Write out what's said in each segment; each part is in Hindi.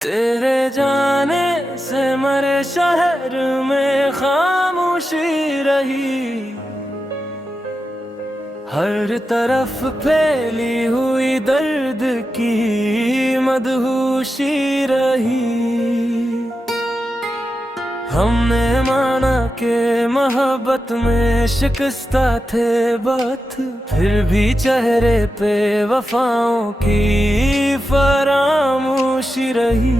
तेरे जाने से मरे शहर में खामोशी रही, हर तरफ फैली हुई दर्द की मदहोशी रही। हमने माना कि मोहब्बत में शिकस्ता थे बात, फिर भी चेहरे पे वफाओं की फरामोशी रही।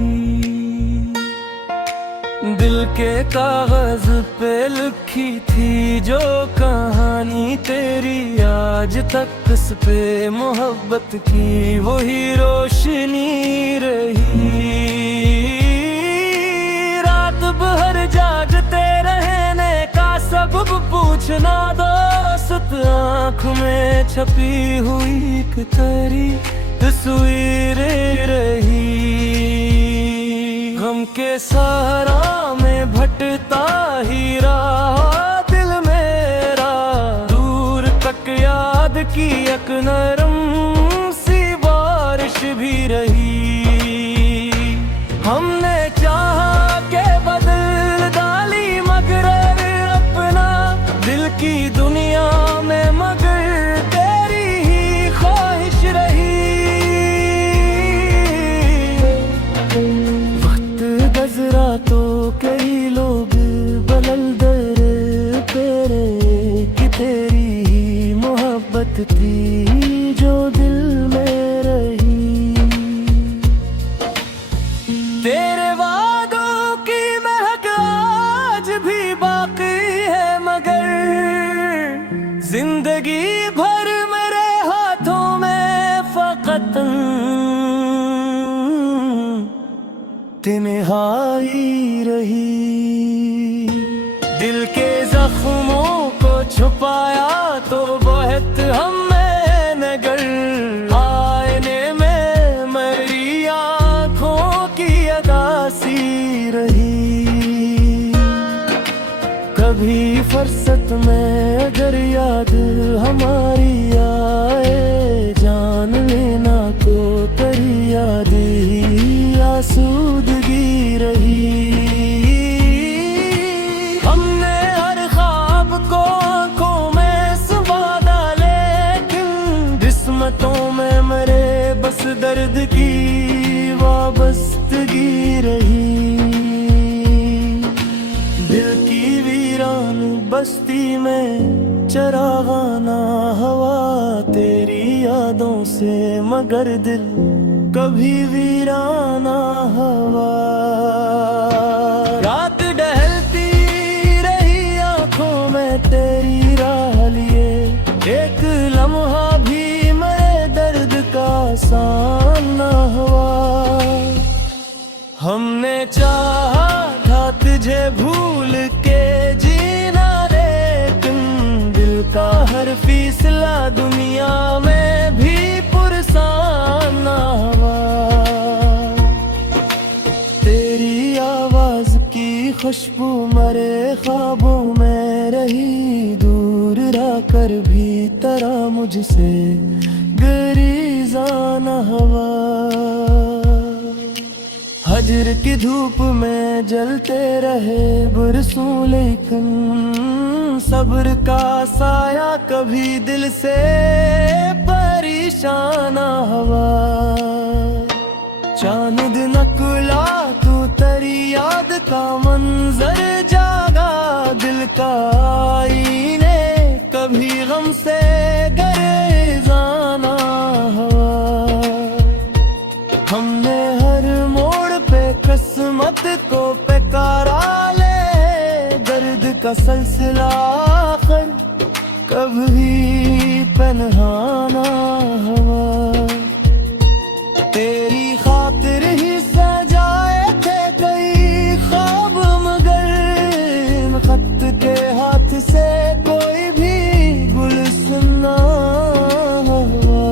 दिल के कागज पे लिखी थी जो कहानी तेरी, आज तक उस पे मोहब्बत की वही रोशनी रही। रात भर जागते रहने का सबब पूछना दोस्त, आँख में छपी हुई एक तेरी तस्वीरें रही। गम के सहारा में भटता ही रहा दिल मेरा, दूर तक याद की एक नरम सी बारिश भी रही। हमने चाहा के बदल डाली मगर अपना दिल की दुनिया में, मगर तेरी ही ख्वाहिश रही। गुजरा तो कई लोग बदल दर पेरे कि तेरी ही मोहब्बत थी जो दिल में रही। तेरे वादों की महक आज भी बाकी है, मगर जिंदगी भर मेरे हाथों में फकत तन्हाई रही। दिल के जख्मों को छुपाया तो बहुत हमें नगर, आईने में मेरी आँखों की अदासी रही। कभी फुर्सत में अगर याद हमारी आए, जान लेना को तेरी याद ही आसूदगी रही। हमने हर ख्वाब को आँखों में संवारा, लेकिन किस्मतों में मरे बस दर्द की वाबस्तगी रही। दिल की वीरान बस्ती में चरागाना हवा तेरी यादों से, मगर दिल कभी वीराना हवा। रात डहलती रही आंखों में तेरी राह लिए, एक लम्हा भी मेरे दर्द का आसान न हुआ। हमने चाहा था तुझे भूल के जीना, लेकिन दिल का हर फैसला दुनिया में भी पुरसान न हुआ। तेरी आवाज की खुशबू मरे ख्वाबों में रही, दूर रहकर भी तेरा मुझसे गरीज़ा न हुआ। हजर की धूप में जलते रहे बरसों, लेकिन सब्र का साया कभी दिल से परेशान हुआ। चांद नकला तू तेरी याद का मंजर जागा, दिल का आईने कभी गम से गरेज़ाना हुआ। हमने हर मोड़ पे किस्मत को पुकारा, ले दर्द का सिलसिला आखिर कभी पनहाना हुआ। तेरी खातिर ही सजाए थे कई ख्वाब, मगर खत के हाथ से कोई भी गुल सुना हुआ।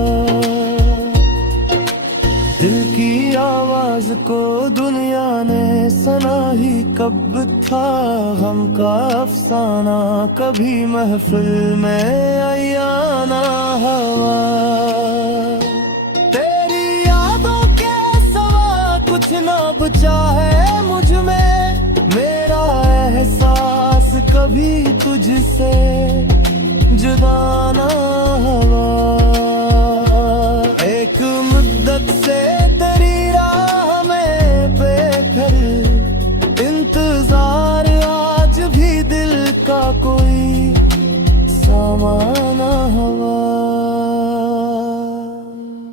दिल की आवाज को दुनिया ने सुना ही कब था, गम का अफसाना कभी महफिल में आयाना हुआ। तेरी यादों के सवा कुछ ना चाहे मुझ में मेरा एहसास कभी तुझसे जुदा ना हुआ। एक मुद्दत से तेरी राह में बेघर इंतजार, आज भी दिल का कोई सामाना हुआ।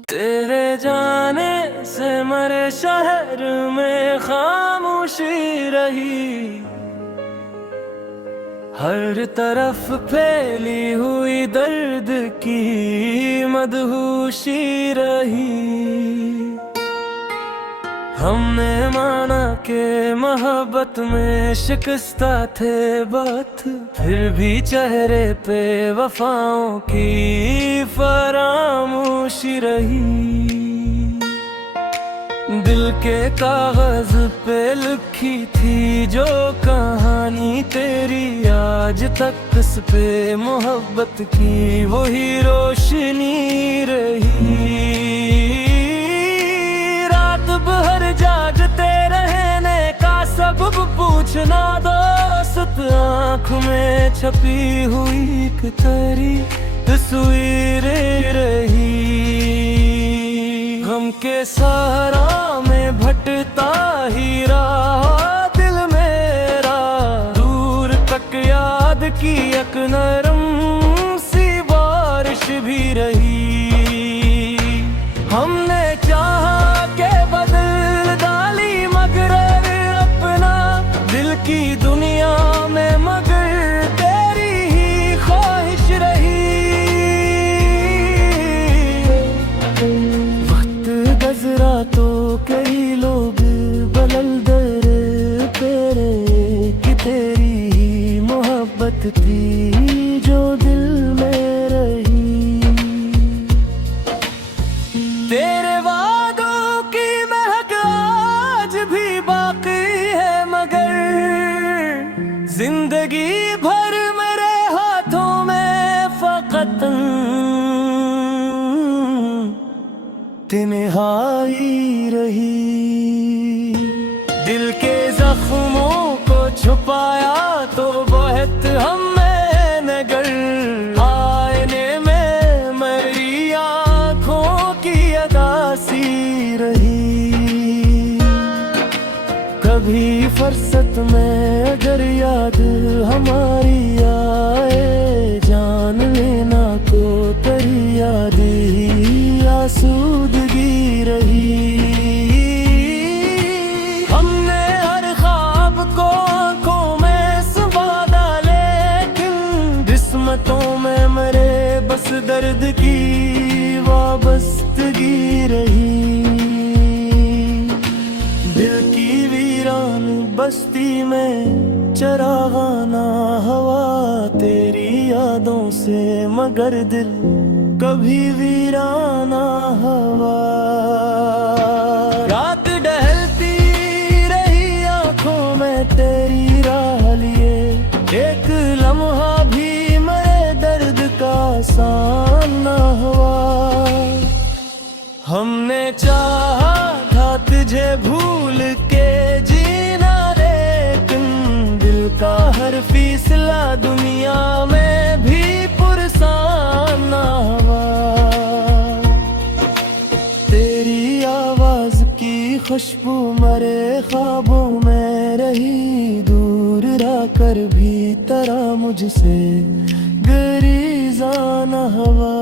तेरे जाने से मरे शहर में खामोशी रही, हर तरफ फैली हुई दर्द की मदहोशी रही। हमने माना कि मोहब्बत में शिकस्ता थे बात, फिर भी चेहरे पे वफाओं की फरामोशी रही। दिल के कागज पे लिखी थी जो कहानी तेरी, आज तक इस पे मोहब्बत की वही रोशनी रही। रात भर जागते रहने का सबब पूछना दोस्त, आँख में छपी हुई एक तेरी तस्वीरें रही। गम के सहारा में भटता ही रहा दिल मेरा, दूर तक याद की एक नरम सी बारिश भी रही। हमने चाहा के बदल डाली मगर अपना दिल की दुनिया में, मगर तेरी ही ख्वाहिश रही। गुजरा तो कई लोग बदल दर तेरे कि तेरी ही मोहब्बत थी जो दिल में रही। तेरे वादों की महक आज भी बाकी है, मगर जिंदगी भर मेरे हाथों में फकत तन्हाई रही। दिल के जख्मों को छुपाया तो बहुत हमें नगर, आईने में मेरी आँखों की अदासी रही। कभी फुर्सत में अगर याद हमारी आए, जान लेना को तेरी याद ही आसूदगी रही। हमने हर ख्वाब को आँखों में संवारा, लेकिन किस्मतों में मरे बस दर्द की वाबस्तगी रही। दिल की वीरान बस्ती में चरागाना हवा, तेरी यादों से मगर दिल कभी वीराना हवा। रात डहलती रही आंखों में तेरी राह लिए, एक लम्हा भी मेरे दर्द का आसान ना हुआ। हमने चाहा था तुझे भूल के जीना, लेकिन दिल का हर फैसला दुनिया में भी पुरसान ना हुआ। तेरी आवाज की खुशबू मरे ख्वाबों में रही, दूर रहकर भी तेरा मुझसे गरीज़ा ना हुआ।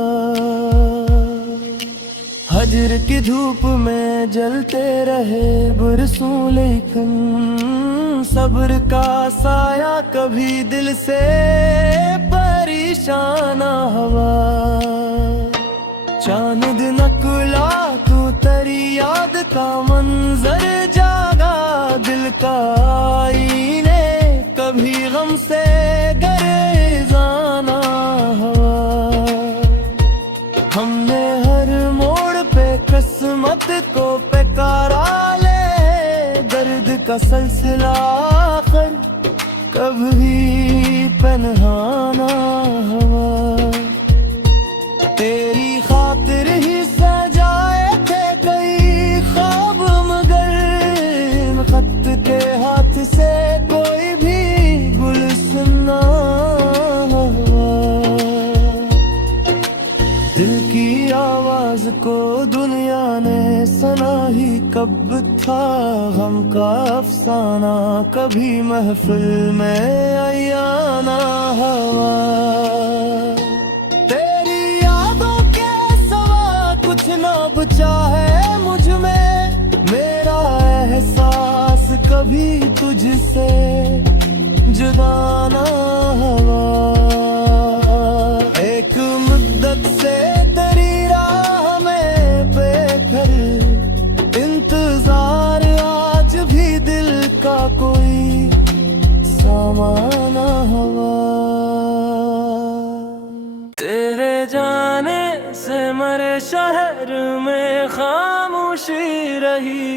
हजर की धूप में जलते रहे बरसों, लेकिन सब्र का साया कभी दिल से परेशान ना हुआ। चांद नकुला तू तेरी याद का मंजर जागा, दिल का आईने कभी गम से गरेज़ा ना हुआ। हमने हर मोड़ पे किस्मत को पुकारा, ले दर्द का सिलसिला आखिर कभी पन्हा ना हुआ। तेरी खातिर ही सजाए थे कई ख्वाब, मगर था गम का अफसाना, कभी महफिल में अयाना हवा। तेरी यादों के सिवा कुछ न बचा है मुझ में, मेरा एहसास कभी तुझसे जुदा ना हुआ। एक मुद्दत से तेरी राह में बेघर इंतजार, आज भी दिल का कोई सामाना हुआ। तेरे जाने से मरे शहर में खामोशी रही,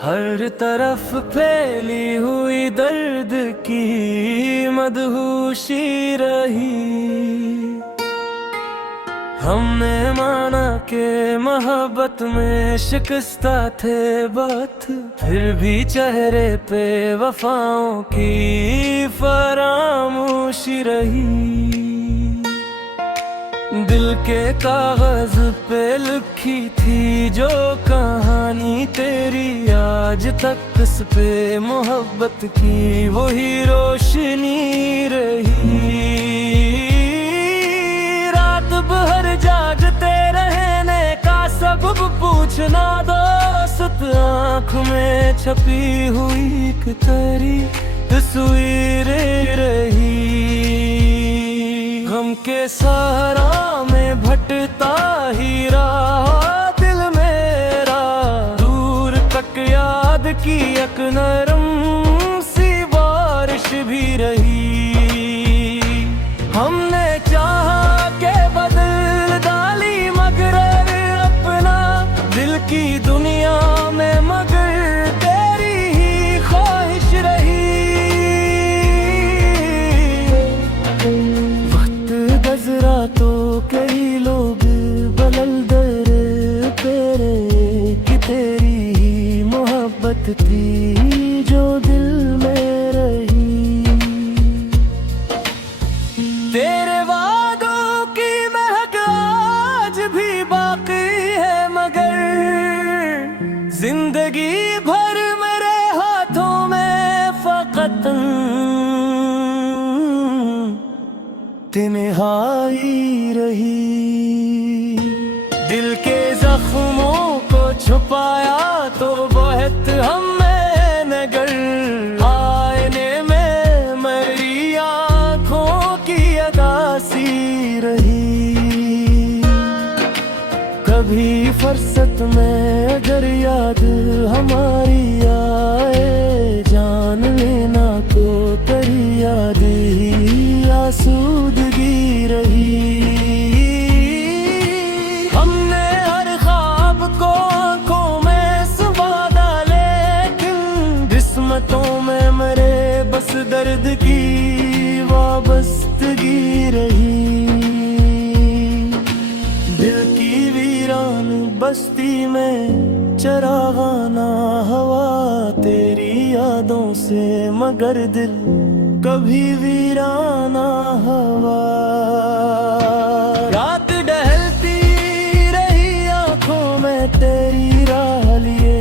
हर तरफ फैली हुई दर्द की मदहोशी रही। हमने माना कि मोहब्बत में शिकस्ता थे बात, फिर भी चेहरे पे वफाओं की फरामोशी रही। दिल के कागज पे लिखी थी जो कहानी तेरी, आज तक इस पे मोहब्बत की वही रोशनी रही। रात भर जागते रहने का सबब पूछना दोस्त, आँख में छपी हुई एक तेरी तस्वीर रही। गम के सहारा में भटता ही रहा दिल मेरा, दूर तक याद की एक नरम सी बारिश भी रही। हमने चाहा के बदल डाली मगर अपना दिल की दुनिया में, मगर तेरी ही ख्वाहिश रही। गुजरा तो कई लोग बदल दर पेरे, कि तेरी ही मोहब्बत थी जो दिल में रही। तेरे वादों की महक आज भी बाकी है, मगर जिंदगी भर मेरे हाथों में फकत तन्हाई रही। दिल के जख्मों को छुपाया तो बहुत हमें नगर, आईने में मेरी आँखों की अदासी रही। कभी फुर्सत में अगर याद हमारी आए, जान लेना को तेरी याद ही आसूदगी रही। हमने हर ख्वाब को आंखों में संवारा, लेकिन किस्मतों में मेरे बस दर्द की वाबस्तगी रही। दिल की वीरान बस्ती में चरागाना हवा, तेरी यादों से मगर दिल कभी वीराना हवा। रात ढलती रही आंखों में तेरी राह लिए,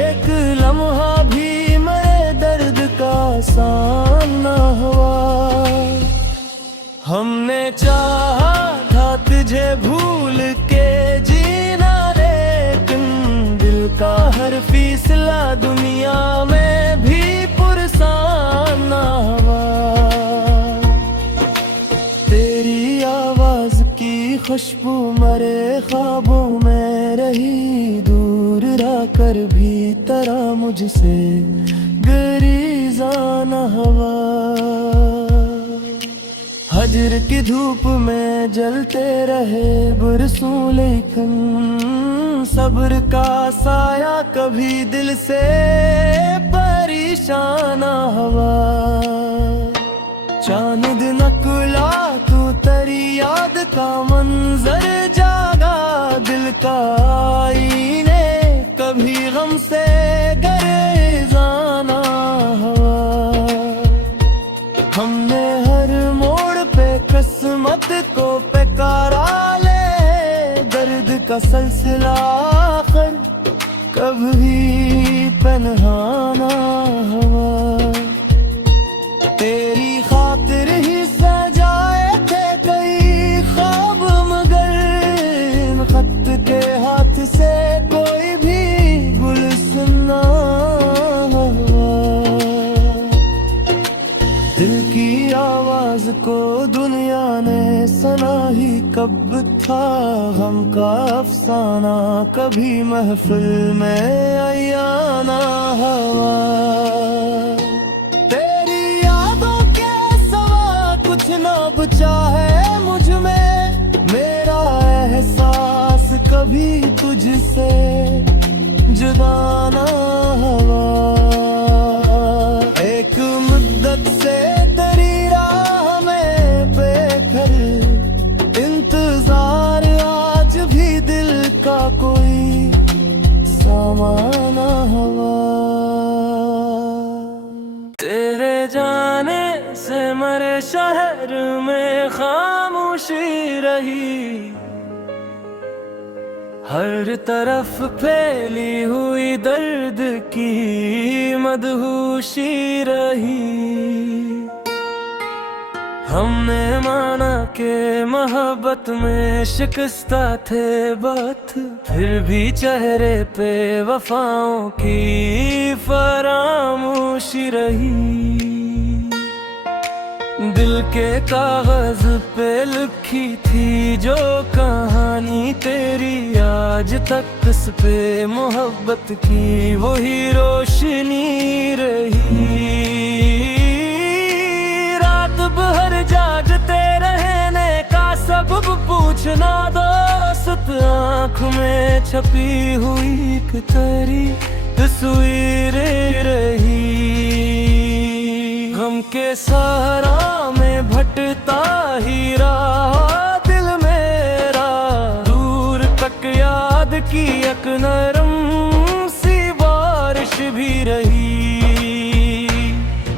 एक लम्हा भी मेरे दर्द का आसान ना हुआ। हमने चाहा था तुझे भूल के जीना, लेकिन दिल का हर फैसला दुनिया में भी पुरसान ना हुआ। तेरी आवाज की खुशबू मेरे ख्वाबों में रही, दूर रहकर भी तेरा मुझसे गरीज़ाना हवा। हजर की धूप में जलते रहे बरसों, लेकिन सब्र का साया कभी दिल से परेशान हवा। चांद नकला तू तेरी याद का मंजर जागा, दिल का आईने कभी गम से गरेजाना हवा। हमने हर मोड़ पे किस्मत को पुकारा, ले दर्द का सिलसिला आखिर कभी पनहाना हवा। तेरी खातिर ही सजाए थे कई ख्वाब, मगर इन खत के हाथ से कोई भी गुलशन हुआ। दिल की आवाज को दुनिया ने सुना ही कब था, हम का अफसाना कभी महफिल में आयाना हवा। तेरी यादों के सिवा कुछ ना बचा है मुझ में, मेरा एहसास कभी तुझसे जुदा ना हुआ। एक मुद्दत से तेरी राह में बेखर इंतजार, आज भी दिल का कोई सामाना हुआ। तेरे जाने से मरे शहर में खामोशी रही, हर तरफ फैली हुई दर्द की मदहोशी रही। हमने माना कि मोहब्बत में शिकस्ता थे बात, फिर भी चेहरे पे वफाओं की फरामोशी रही। दिल के कागज पे लिखी थी जो कहानी तेरी, आज तक इस पे मोहब्बत की वही रोशनी रही। रात भर जागते रहने का सबब पूछना दोस्त, आँख में छपी हुई एक तेरी तस्वीरें रही। गम के सहारा में भटता ही रहा दिल मेरा, दूर तक याद की एक नरम सी बारिश भी रही।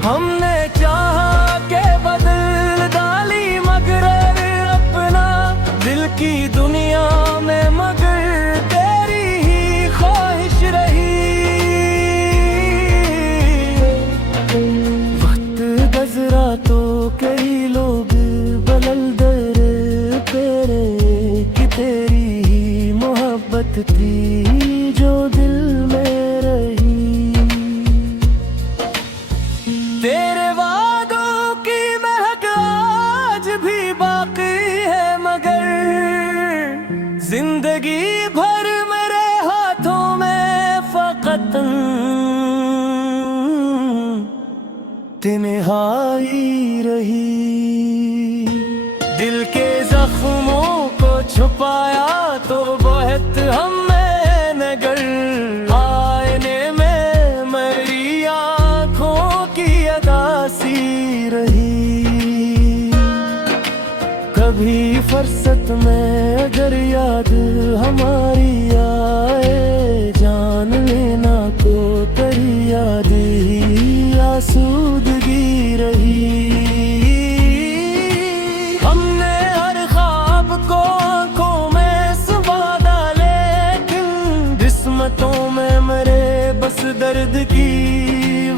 हमने चाहा के बदल डाली मगर अपना दिल की दुनिया में, मगर तेरी ही ख्वाहिश रही। गुजरा तो कई लोग बदल दर पेरे कि तेरी ही मोहब्बत थी जो दिल में रही। तेरे वादों की महक आज भी बाकी है, मगर जिंदगी भर मेरे हाथों में फकत तन्हाई रही। दिल के जख्मों को छुपाया तो बहुत हमने गर, आईने में मेरी आँखों की अदासी रही। कभी फुर्सत में अगर याद हमारी आए, जान लेना को तेरी याद ही आसूदगी रही। हमने हर ख्वाब को आंखों में सुबादा, लेकिन किस्मतों में मेरे बस दर्द की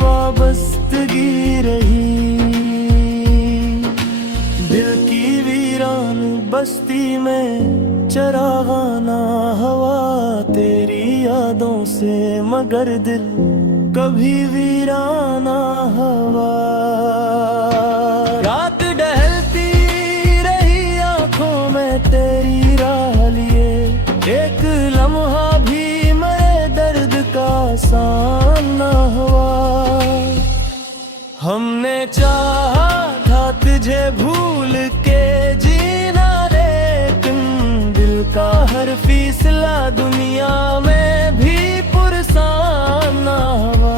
वाबस्तगी रही। दिल की वीरान बस्ती में चरागाना हवा, तेरी यादों से मगर दिल कभी वीराना हवा। रात ढलती रही आंखों में तेरी राह लिए, एक लम्हा भी मेरे दर्द का आसान ना हुआ। हमने चाहा था तुझे भूल के जीना, लेकिन दिल का हर फैसला दुनिया में भी पुरसान ना हुआ।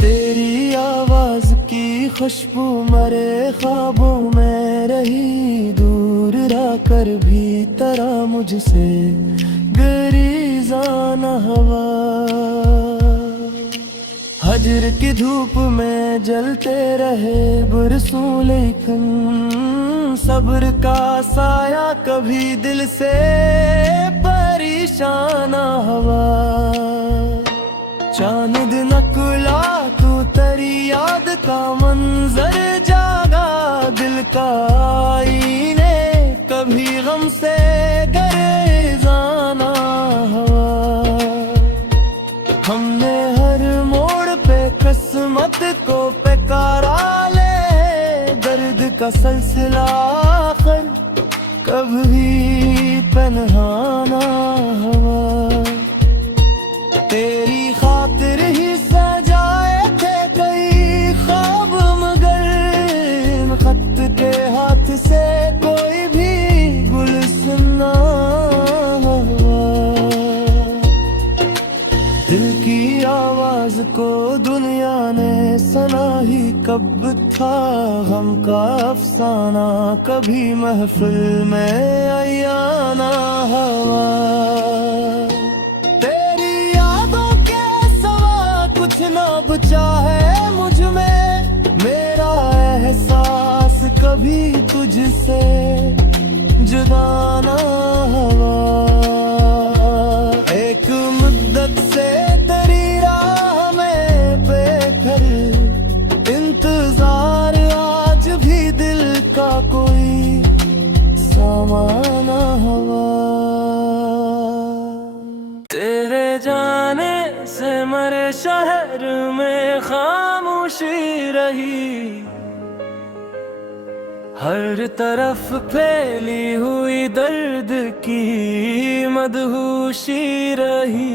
तेरी आवाज की खुशबू मेरे ख्वाबों में रही, दूर रह कर भी तेरा मुझसे गरीज़ाना हवा। हजर की धूप में जलते रहे बरसों, लेकिन सब्र का साया कभी दिल से परेशान हवा। चांद नकला तू तेरी याद का मंजर जागा, दिल का आईने कभी गम से गरेजाना हवा। हमने हर मोड़ पे किस्मत को पुकारा ले, दर्द का सिलसिला आखिर कभी पनहाना हवा। तेरी खातिर ही सजाए थे कई ख्वाब, मगर खत के हाथ से कोई भी गुलशन हुआ। दिल की आवाज को दुनिया ने सुना ही कब था, हम का अफसाना कभी महफिल में आयाना हवा। तेरी यादों के सवा कुछ ना बचा है मुझ में, मेरा एहसास कभी तुझसे जुदा ना हुआ। एक मुद्दत से तेरी राह में बेघर इंतजार, आज भी दिल का कोई सामाना हुआ। तेरे जाने से मेरे शहर में खामोशी रही, हर तरफ फैली हुई दर्द की मदहोशी रही।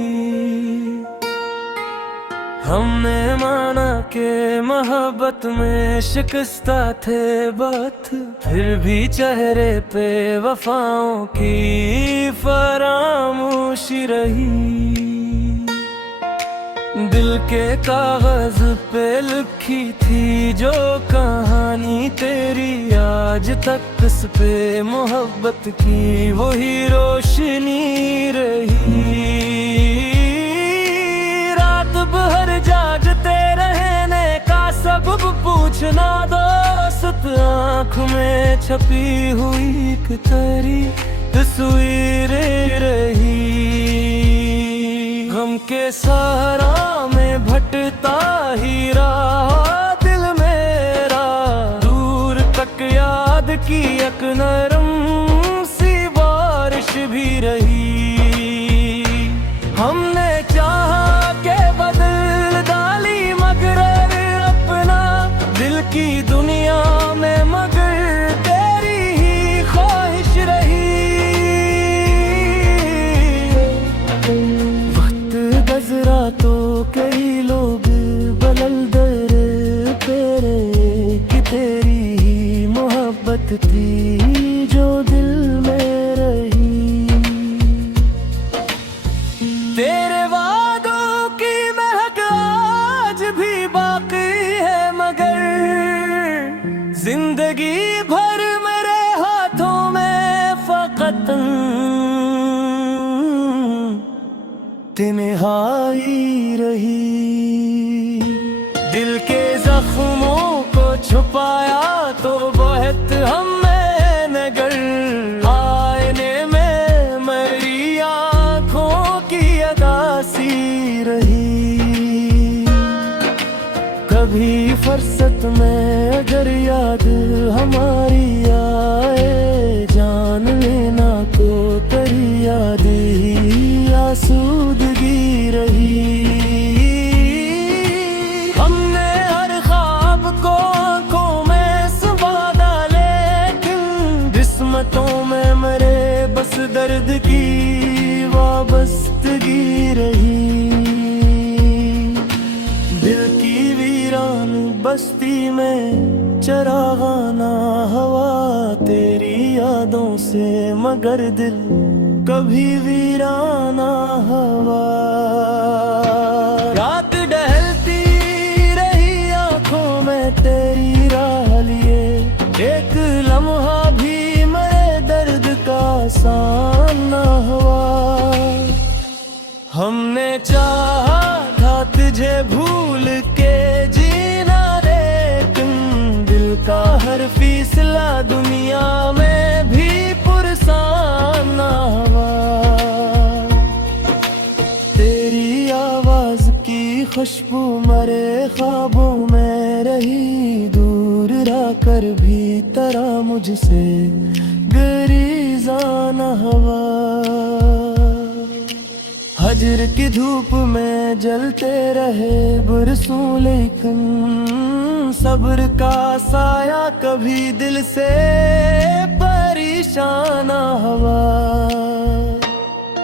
हमने माना कि मोहब्बत में शिकस्ता थे बात, फिर भी चेहरे पे वफाओं की फरामोशी रही। दिल के कागज पे लिखी थी जो कहानी तेरी, आज तक इस पे मोहब्बत की वही रोशनी रही। रात भर जागते रहने का सबब पूछना दोस्त, आँख में छपी हुई एक तेरी तस्वीर रही। गम के सहारा में भटता ही रहा दिल मेरा, दूर तक याद की एक नरम सी बारिश भी रही। हमने चाहा के बदल डाली मगर अपना दिल की दुनिया में, मगर तेरी ही ख्वाहिश रही। गुजरा तो कई लोग बदल दर तेरे, कि तेरी ही मोहब्बत थी जो दिल में रही। तेरे वादों की महक आज भी बाकी है, मगर जिंदगी भर मेरे हाथों में फकत तन्हाई रही। दिल के जख्मों को छुपाया तो बहुत हमें नगर, आईने में मेरी आँखों की अदासी रही। कभी फुर्सत में अगर याद हमारी आए, जान लेना को तेरी याद ही आसूदगी रही। हमने हर ख्वाब को आंखों में संवारा, लेकिन किस्मतों में मेरे बस दर्द की वाबस्तगी रही। दिल की वीरान बस्ती में चरागाना हवा, तेरी यादों से मगर दिल कभी वीराना हवा। रात ढलती रही आंखों में तेरी राह लिए, एक लम्हा भी मेरे दर्द का आसान ना हुआ। हमने चाहा था तुझे भूल के जीना, लेकिन दिल का हर फैसला दुनिया में भी पुरसान ना हुआ। खुशबू मरे ख्वाबों में रही, दूर रहकर भी तेरा मुझसे गरेज़ाना हवा। हजर की धूप में जलते रहे बरसों, लेकिन सब्र का साया कभी दिल से परेशान हवा।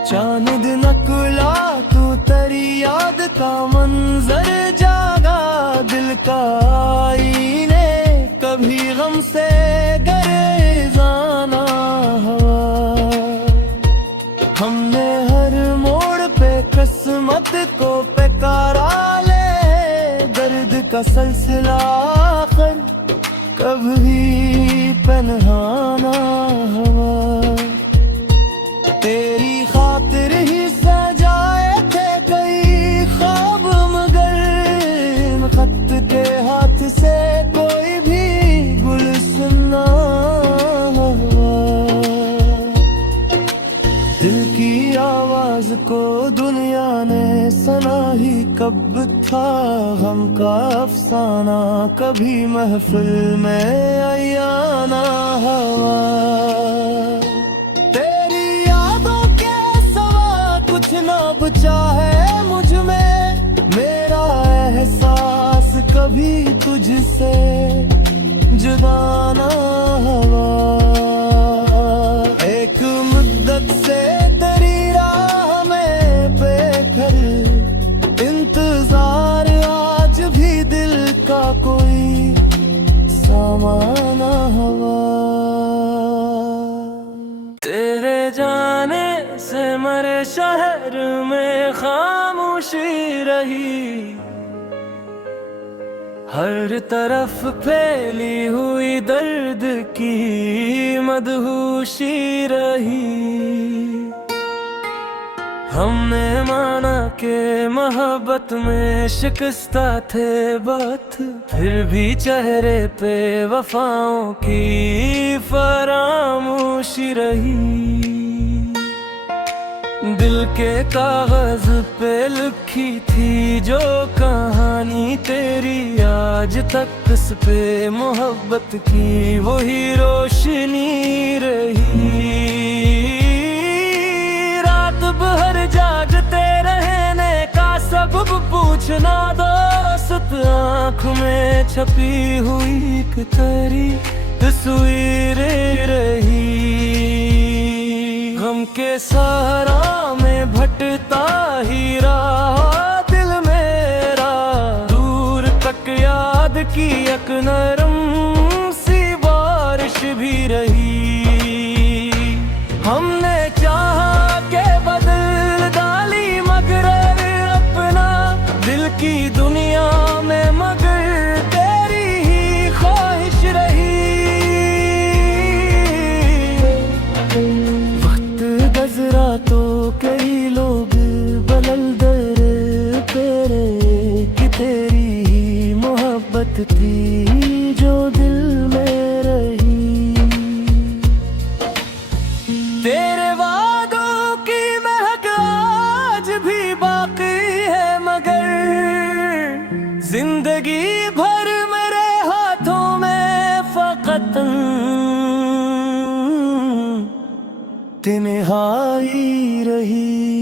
चांद नकला तू तेरी याद का मंजर जागा, दिल का आईने कभी गम से गरेज़ाना हवा। हमने हर मोड़ पे किस्मत को पुकारा ले, दर्द का सिलसिला आखिर कभी पनहाना हवा। तेरी खातिर ही सजाए थे कई ख्वाब, मगर खत के हाथ से कोई भी गुल सुना हुआ। दिल की आवाज को दुनिया ने सुना ही कब था, गम का अफसाना कभी महफिल में आयाना हवा। ना बचा है मुझ में मेरा एहसास कभी तुझसे जुदा ना हुआ। एक मुद्दत से तेरी राह में बेघर इंतजार, आज भी दिल का कोई सामाना हुआ। तेरे जाने से मरे शहर में खामोशी रही, हर तरफ फैली हुई दर्द की मदहोशी रही। हमने माना के मोहब्बत में शिकस्ता थे बात, फिर भी चेहरे पे वफाओं की फरामोशी रही। दिल के कागज पे लिखी थी जो कहानी तेरी, आज तक इस पे मोहब्बत की वही रोशनी रही। रात भर जागते रहने का सबब पूछना दोस्त, आँख में छपी हुई एक तेरी तस्वीर रही। गम के सहारा में भटता ही रहा दिल मेरा, दूर तक याद की एक नरम सी बारिश भी रही। हमने चाहा के बदल डाली मगर अपना दिल की दुनिया में, मगर तेरी ही ख्वाहिश रही। गुजरा तो कई लोग बदल दर तेरे कि तेरी ही मोहब्बत थी जो दिल में रही। तेरे वादों की महक आज भी बाकी है, मगर जिंदगी भर मेरे हाथों में फकत तन्हाई रही।